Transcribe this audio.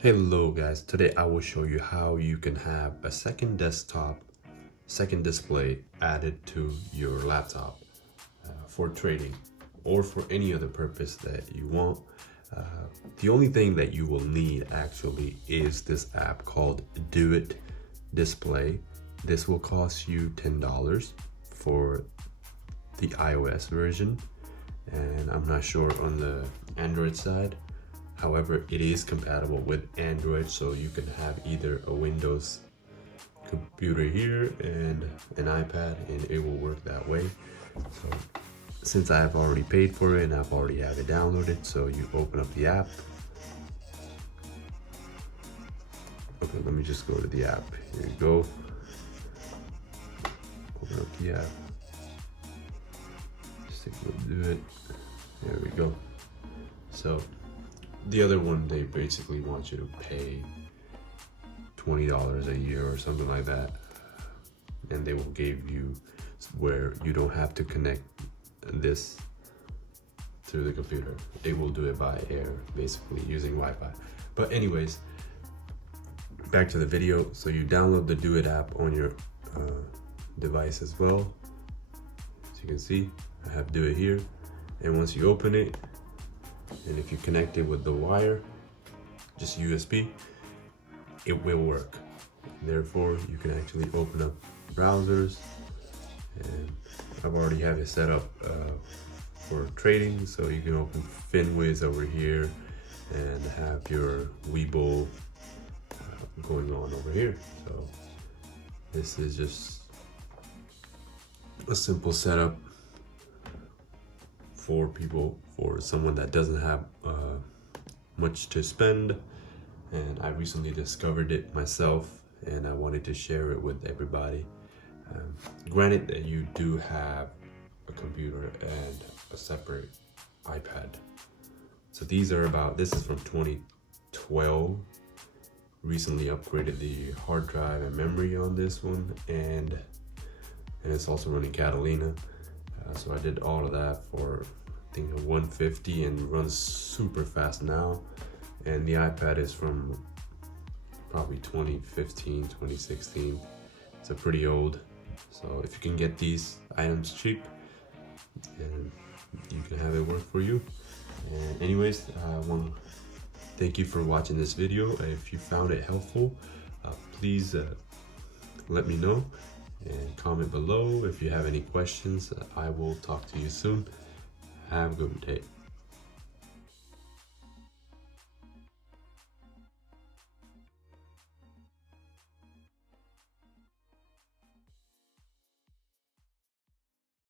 Hello guys, today I will show you how you can have a second display added to your laptop for trading or for any other purpose that you want. The only thing that you will need actually is this app called Duet Display. This will cost you $10 for the iOS version, and I'm not sure on the Android side. However, it is compatible with Android, so you can have either a Windows computer here and an iPad, and it will work that way. So since I have already paid for it and I've already have it downloaded, so you open up the app. Okay, let me just go to the app. Here you go. Open up the app. Just take a look, do it. There we go. So the other one, they basically want you to pay $20 a year or something like that, and they will give you where you don't have to connect this to the computer. It will do it by air, basically using Wi-Fi. But anyways, back to the video. So you download the Do It app on your device as well. As you can see, I have Do It here, and once you open it, and if you connect it with the wire, just USB, it will work. Therefore, you can actually open up browsers, and I've already have it set up for trading, so you can open Finwiz over here and have your Webull going on over here. So this is just a simple setup for someone that doesn't have much to spend, and I recently discovered it myself and I wanted to share it with everybody. Granted that you do have a computer and a separate iPad. So this is from 2012. Recently upgraded the hard drive and memory on this one, and it's also running Catalina. So I did all of that for, I think, 150, and runs super fast now. And the iPad is from probably 2015, 2016. It's a pretty old. So if you can get these items cheap, and you can have it work for you. And anyways, I want to thank you for watching this video. If you found it helpful, please let me know and comment below. If you have any questions, I will talk to you soon. Have a good day.